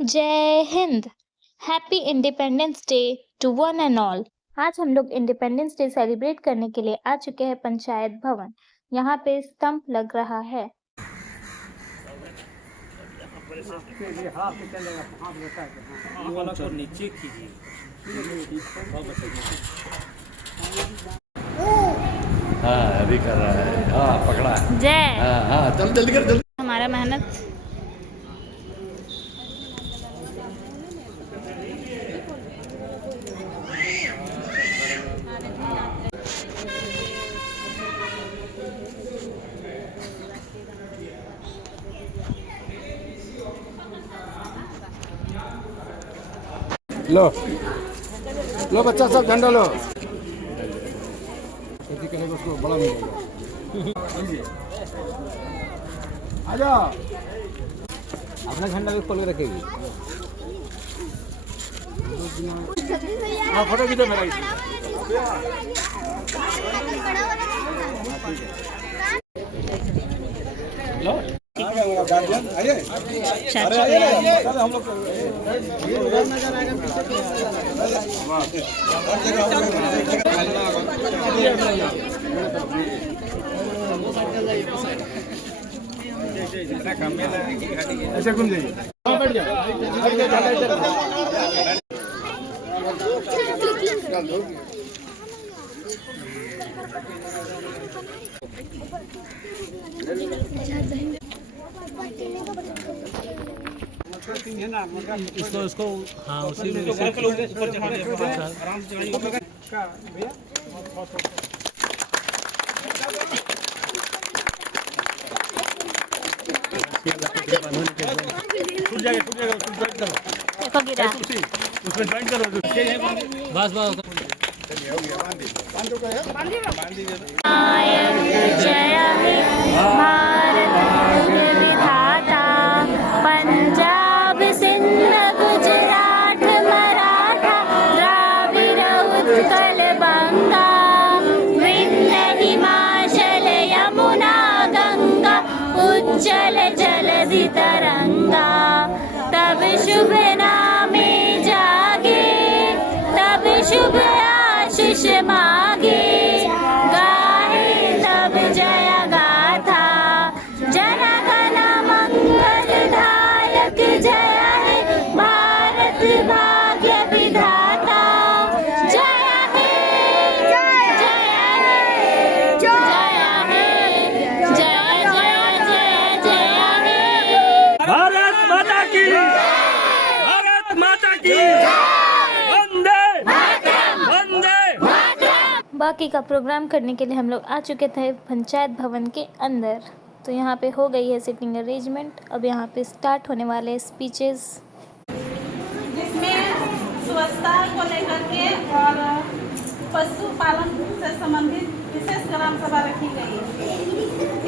जय हिंद। Happy independence day to one and all. आज हम लोग इंडिपेंडेंस डे सेलिब्रेट करने के लिए आ चुके हैं पंचायत भवन। यहाँ पे स्तंभ लग रहा है। हाँ अभी कर रहा है। हाँ पकड़ा है। जय। हाँ चल जल्दी कर जल्दी। हमारा मेहनत लो लो बच्चा सब झंडा लो। खेती करेगा उसको बड़ा मिलेगा। आ जाओ। अपना झंडा भी खोल के रखेगी। हाँ फोटो खींचो मेरा। लो गार्जियन आइए। अरे हम लोग ऐसे घूम जाइए। बैठ जाओ। इसको हाँ उसी में आराम से भैया टूट जाएगा उसमें ज्वाइन करो बस जय भारत विधाता पंजाब सिंध गुजरात मराठा द्राविड़ उत्कल बंगा विंध्य हिमाचल यमुना गंगा उज्जल जलधि तरंगा तब शुभ नामे जागे तब शुभ आशीष मागे गाहे तब जय गाथा जन गण मंगल दायक जय हे भारत भाग्य विधाता जय हे जय हे जय हे जय जय जय हे भारत माता की भारत माता की वंदे वंदे। बाकी का प्रोग्राम करने के लिए हम लोग आ चुके थे पंचायत भवन के अंदर। तो यहाँ पे हो गई है सिटिंग अरेंजमेंट। अब यहाँ पे स्टार्ट होने वाले स्पीचेस, जिसमें स्वच्छता को लेकर के और पशुपालन से संबंधित विशेष ग्राम सभा रखी गई है।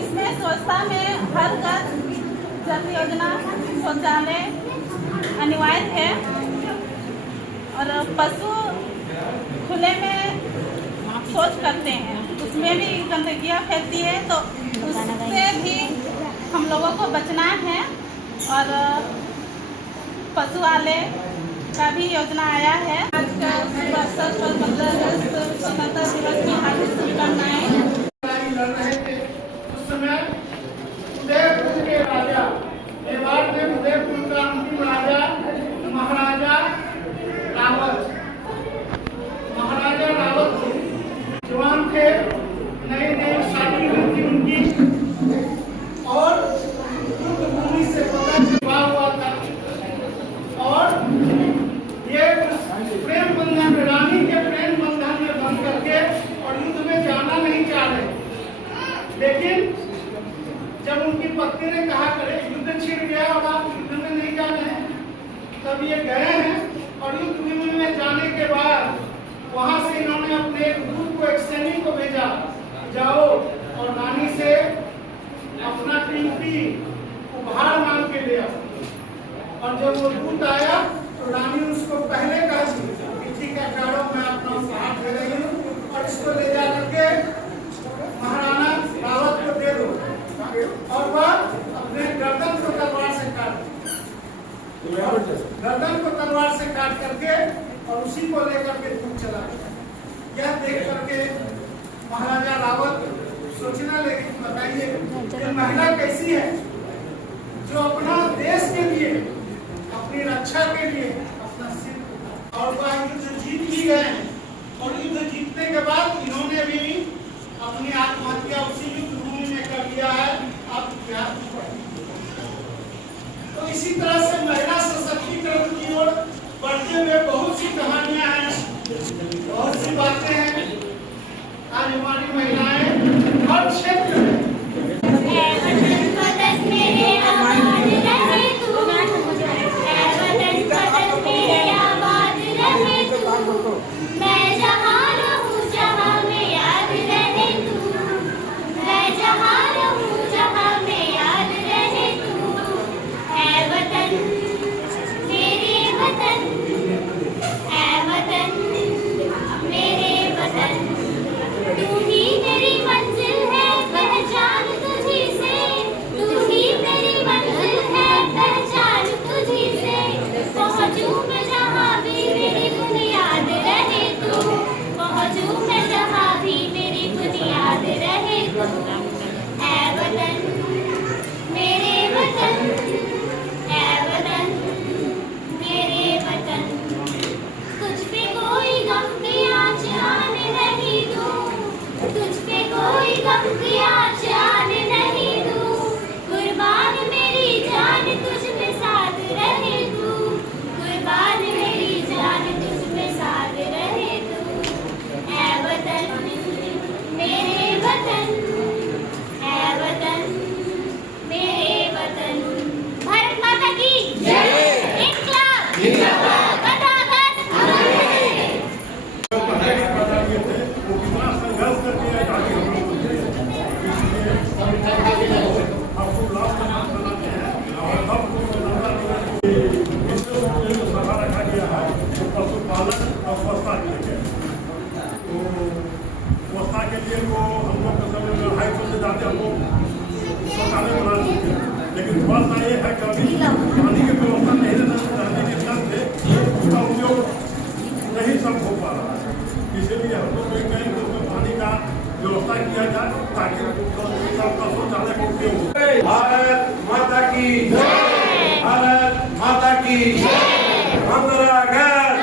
इसमें स्वच्छता में हर घर जल योजना शौचालय अनिवार्य है और पशु खुले में शौच करते हैं, उसमें भी गंदगियाँ फैलती है, तो उससे भी हम लोगों को बचना है। और पशुआलय का भी योजना आया है। आज का अवसर पर 15 अगस्त स्वतंत्रता दिवस की हार्दिक शुभकामनाएं। उस समय उदयपुर के राजा मेवाड़ में उदयपुर का अंतिम राजा महाराजा रावत थे। जवान थे, नई नई शादी हुई थी उनकी और युद्ध भूमि से पता चला हुआ था और ये प्रेम बंधन में रानी के प्रेम बंधन में बंध करके और युद्ध में जाना नहीं चाह रहे। लेकिन जब उनकी पत्नी ने कहा करे युद्ध छिड़ गया और आप युद्ध में नहीं जाना है, तब ये गए हैं और युद्ध भूमि में जाने के बाद वहां से इन्होंने अपने एक दूत को, एक सैनिक को भेजा, जाओ और रानी से अपना कीमती उपहार मांग के ले आओ। और जब वो दूत आया तो रानी उसको पहले कहा कि ठीक है कारो, मैं अपना उपहार दे रही हूँ और इसको ले जा करके महाराणा रावत को दे। गर्दन को तलवार से काट करके और उसी को लेकर के खूब चला गया। यह देख करके महाराजा रावत सोचने लगे, बताइए ये महिला कैसी है जो अपना देश के लिए, अपनी रक्षा के लिए अपना सिर और वह युद्ध जीत ही गए। और युद्ध जीतने के बाद इन्होंने भी अपनी आत्महत्या उसी युद्ध भूमि में कर लिया है। आप इतिहास तो इसी तरह से महिला सशक्तिकरण की ओर बढ़ते हुए बहुत सी कहानियां हैं, बहुत सी बातें हैं। आज हमारी महिलाएं हर क्षेत्र में लेकिन बात ये है कि अभी पानी की व्यवस्था नहीं रहने के चलते उसका उपयोग नहीं सब हो पा रहा है। इसीलिए हम लोग ये कहें कि उसमें पानी का व्यवस्था किया जाए ताकि सबका शौचालय का उपयोग हो। भारत माता की जय, भारत माता की जय। 15 अगस्त,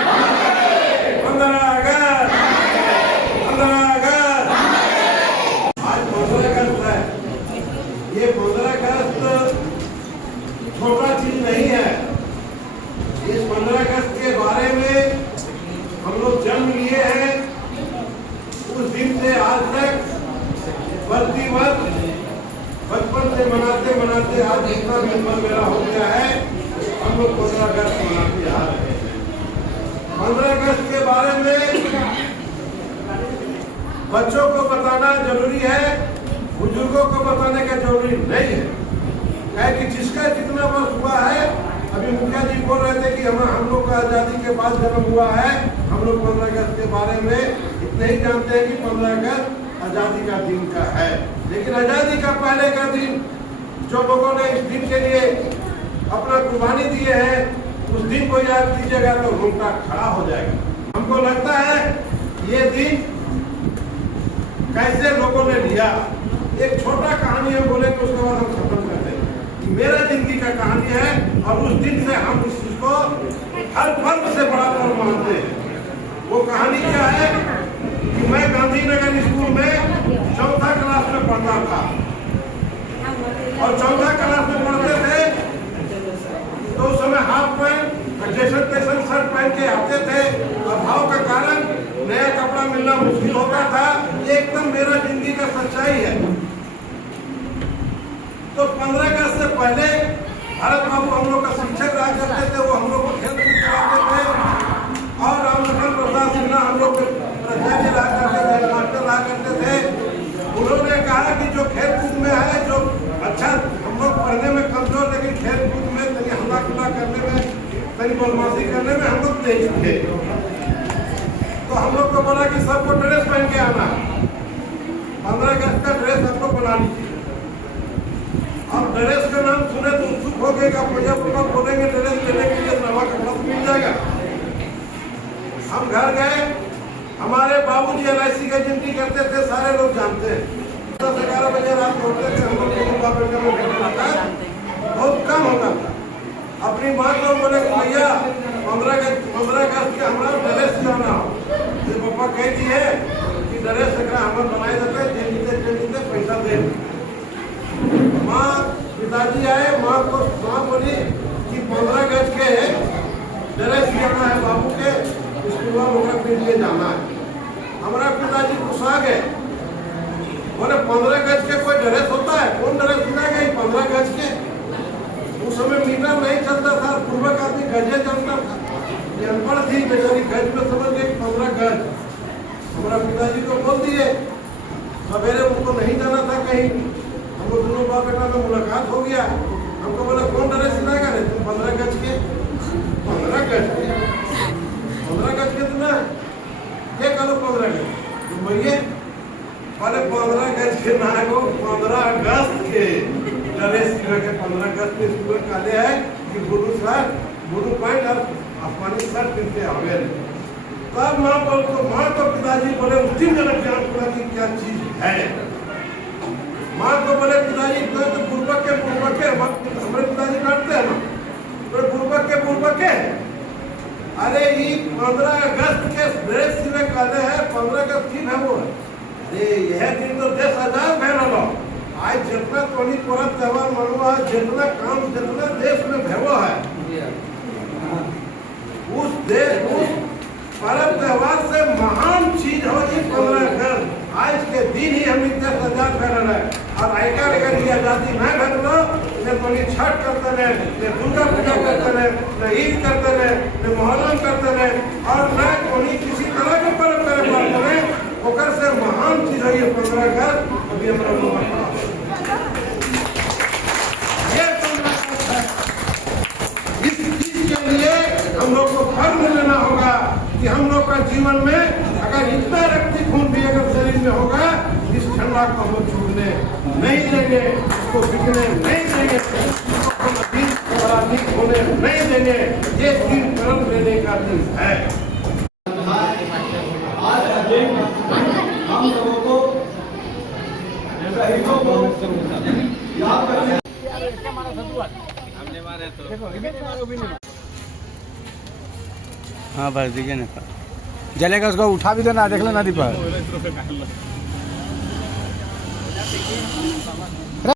15 अगस्त, 15 अगस्त। आज 15 अगस्त है। ये 15 अगस्त छोटा चीज नहीं है। इस 15 अगस्त के बारे में हम लोग जन्म लिए हैं। उस दिन से आज तक बढ़ती वर्ष बचपन से मनाते मनाते आज इतना भी उम्र मेरा हो गया है, हम लोग 15 अगस्त मनाते आ रहे हैं। 15 अगस्त के बारे में बच्चों को बताना जरूरी है, बुजुर्गों को बताने का जरूरी नहीं है कि जिसका जितना वर्ष हुआ है। अभी मुखिया जी बोल रहे थे कि हम लोग का आज़ादी के बाद जन्म हुआ है। हम लोग 15 अगस्त के बारे में इतने ही जानते हैं कि 15 अगस्त आज़ादी का दिन का है। लेकिन आज़ादी का पहले का दिन जो लोगों ने इस दिन के लिए अपना कुर्बानी दिए हैं, उस दिन को याद कीजिएगा तो रोंगटा खड़ा हो जाएगा। हमको लगता है ये दिन कैसे लोगों ने लिया। एक छोटा कहानी हम बोले तो उसके बाद हम खत्म कर देंगे। मेरा जिंदगी का कहानी है और उस दिन से हम इस चीज को हर पर्व से बड़ा पर्व मानते हैं। वो कहानी क्या है कि मैं गांधीनगर स्कूल में 4th क्लास में पढ़ता था और 4th क्लास में पढ़ते थे तो उस समय हाफ पैंट जैसन शर्ट पहन के आते थे। अभाव का कारण नया कपड़ा मिलना मुश्किल होता था। ये एकदम मेरा जिंदगी का सच्चाई है। तो 15 अगस्त से पहले भारत बाबू हम लोग का शिक्षक रहा करते थे। वो हम लोग को खेल कूद कराते थे और रामलखन प्रसाद सिन्हा हम लोग अध्यक्ष रहा करते थे, मास्टर रहा करते थे। उन्होंने कहा कि जो खेल कूद में है, जो अच्छा हम लोग पढ़ने में कमजोर, लेकिन खेल कूद में तनी हल्ला खुला करने में, तनी बदमाशी करने में हम लोग तेज थे। तो हम लोग को बोला कि सबको ड्रेस पहन के आना। 15 अगस्त का ड्रेस हम लोग बना लीजिए। अब ड्रेस का नाम सुने तो उत्सुक हो गए कि पूजा पापा बोलेंगे ड्रेस लेने के लिए नवा कपड़ा मिल जाएगा। हम घर गए, हमारे बाबूजी LIC का एजेंटी करते थे, सारे लोग जानते हैं। 10-11 बजे रात लौटते थे, हम लोग बहुत कम होता था। अपनी माँ को बोले कि भैया 15 अगस्त के हमारा ड्रेस जाना हो, तो पापा कह दिए कि ड्रेस हमें बनाए देते, जीते पैसा दे। माँ पिताजी आए, माँ बोली कि 15 अगस्त के ड्रेस लेना है बाबू के, स्कूल वगैरह के लिए जाना है। हमारा पिताजी गुस्सा गए, बोले 15 अगस्त के कोई ड्रेस होता है? कौन ड्रेस दिलाएगा 15 अगस्त के? उस समय मीटर नहीं चलता था, पूर्वक आदमी गजे चलता था। ये अनपढ़ थी बेचारी, गज में समझ गई 15 गज। हमारा पिताजी को बोल दिए, सवेरे उनको नहीं जाना था कहीं, हम लोग दोनों बाप बेटा में मुलाकात हो गया। हमको बोला कौन ड्रेस सिलाएगा रे तुम 15 गज के? 15 गज के 15 गज के दिन ये करो 15 गज तुम भैया पहले 15 गज के ना हो, 15 अगस्त के ड्रेस सिला के 15 अगस्त के स्कूल काले है कि ब्लू पैंट और आसमानी शर्ट पहनते आवे। तब माँ को पिताजी बोले उस दिन जरा जान पड़ा कि क्या चीज है। माँ को बोले पिताजी तो पूर्वक के हमारे पिताजी डांटते हैं ना, तो पूर्वक के अरे ये 15 अगस्त के ड्रेस सिले काले है, 15 अगस्त की है वो। अरे यह दिन तो देश आजाद भैया आज जितना तोड़ी पर्व त्योहार मनुआ, जितना काम जितना देश में भैया है, उस पर्व त्योहार से महान चीज हो जी 15 अगस्त। आज के दिन ही हम इतने आजाद भैया है। और आयकर अगर ये आजादी न भेटलो ने कोई छठ करते रहे, ने दुर्गा पूजा करते रहे, ने ईद करते रहे, ने मोहर्रम करते रहे, और न कोई किसी तरह के पर्व करे पाते रहे, ओकर से महान चीज है ये 15 अगस्त। अभी हम लोग ये 15 अगस्त है। इस चीज के लिए हम लोग को फर्ज लेना होगा कि हम लोग का जीवन में अगर इतना रक्ति खून भी अगर शरीर में होगा, इस ठंडा को हम छूटने नहीं देंगे, उसको बिकने नहीं देंगे, अधिक होने नहीं देंगे। ये दिन कर्म लेने का दिन है। आज का दिन हम लोगों को शहीदों को याद करने हाँ बस दीजिए ना, जलेगा उसको उठा भी देना, देख लेना दीपक।